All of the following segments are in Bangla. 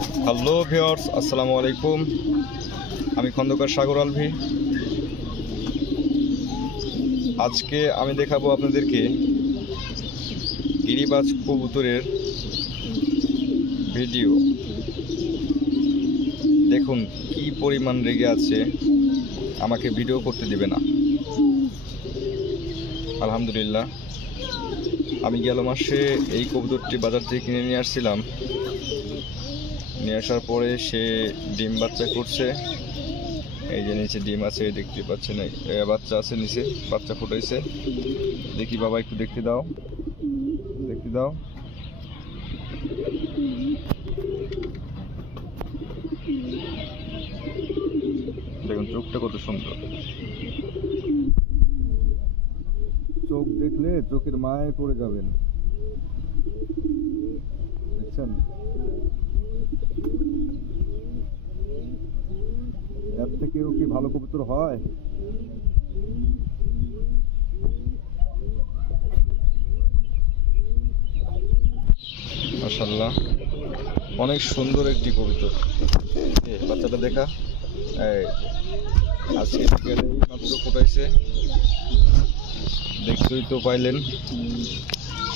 হ্যালো ভিউয়ার্স, আসসালামু আলাইকুম। আমি খন্দকার সাগর আলভি। আজকে আমি দেখাবো আপনাদেরকে গিরিবাজ কবুতরের ভিডিও। দেখুন কি পরিমাণ রেগে আছে, আমাকে ভিডিও করতে দিবে না। আলহামদুলিল্লাহ, আমি গেল মাসে এই কবুতরটি বাজার থেকে কিনে নিয়ে আসছিলাম। নিয়ে আসার পরে সে ডিম বাচ্চা করছে। এই যে নিচে ডিম আছে, দেখতে পাচ্ছেন, বাচ্চা আছে নিচে, বাচ্চা ফুটাইছে। দেখি বাবা, একটু দেখতে দাও, দেখতে দাও। দেখুন চোখটা কত সুন্দর। চোখ দেখলে চোখের মায়ায় পড়ে যাবেন, দেখছেন? এর থেকেও কি ভালো কবুতর হয়? মাশাআল্লাহ, অনেক সুন্দর একটি কবুতর। বাচ্চাটা দেখা, এই আজকে বিকেলেই মাত্র ফুটাইছে। দেখতেই তো পাইলেন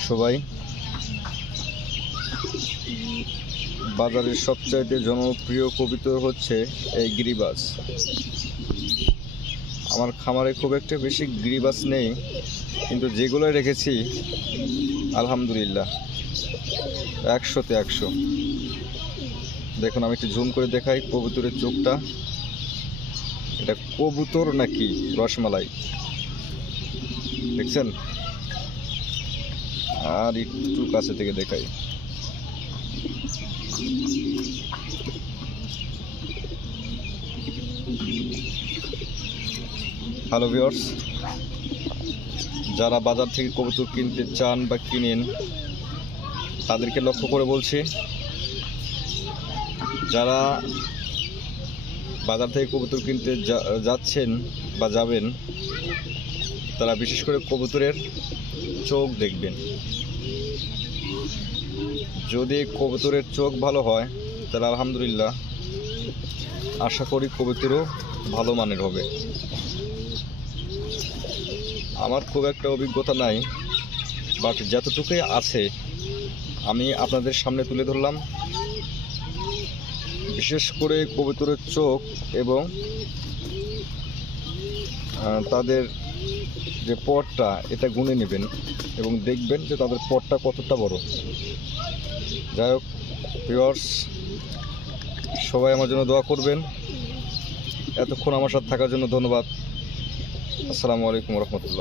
সবাই। বাজারের সবচাইতে জনপ্রিয় কবুতর হচ্ছে এই গিরিবাজ। আমার খামারে খুব একটা বেশি গিরিবাজ নেই, কিন্তু যেগুলো রেখেছি আলহামদুলিল্লাহ 100-তে 100। দেখুন, আমি একটু জুম করে দেখাই কবুতরের চোখটা। এটা কবুতর নাকি রসমালাই, দেখছেন? আর একটু কাছে থেকে দেখাই। হ্যালো ভিউয়ার্স, যারা বাজার থেকে কবুতর কিনতে চান বা কিনেন তাদেরকে লক্ষ্য করে বলছি, যারা বাজার থেকে কবুতর কিনতে যাচ্ছেন বা যাবেন, তারা বিশেষ করে কবুতরের চোখ দেখবেন। যদি কবুতরের চোখ ভালো হয় তাহলে আলহামদুলিল্লাহ আশা করি কবুতরও ভালো মানের হবে। আমার খুব একটা অভিজ্ঞতা নাই, বাট যতটুকুই আছে আমি আপনাদের সামনে তুলে ধরলাম। বিশেষ করে কবুতরের চোখ এবং তাদের যে পটটা, এটা গুনে নেবেন এবং দেখবেন যে তাদের পটটা কতটা বড়। যাই হোক ভিউয়ার্স, সবাই আমার জন্য দোয়া করবেন। এতক্ষণ আমার সাথে থাকার জন্য ধন্যবাদ। আসসালামু আলাইকুম রহমতুল্লাহ।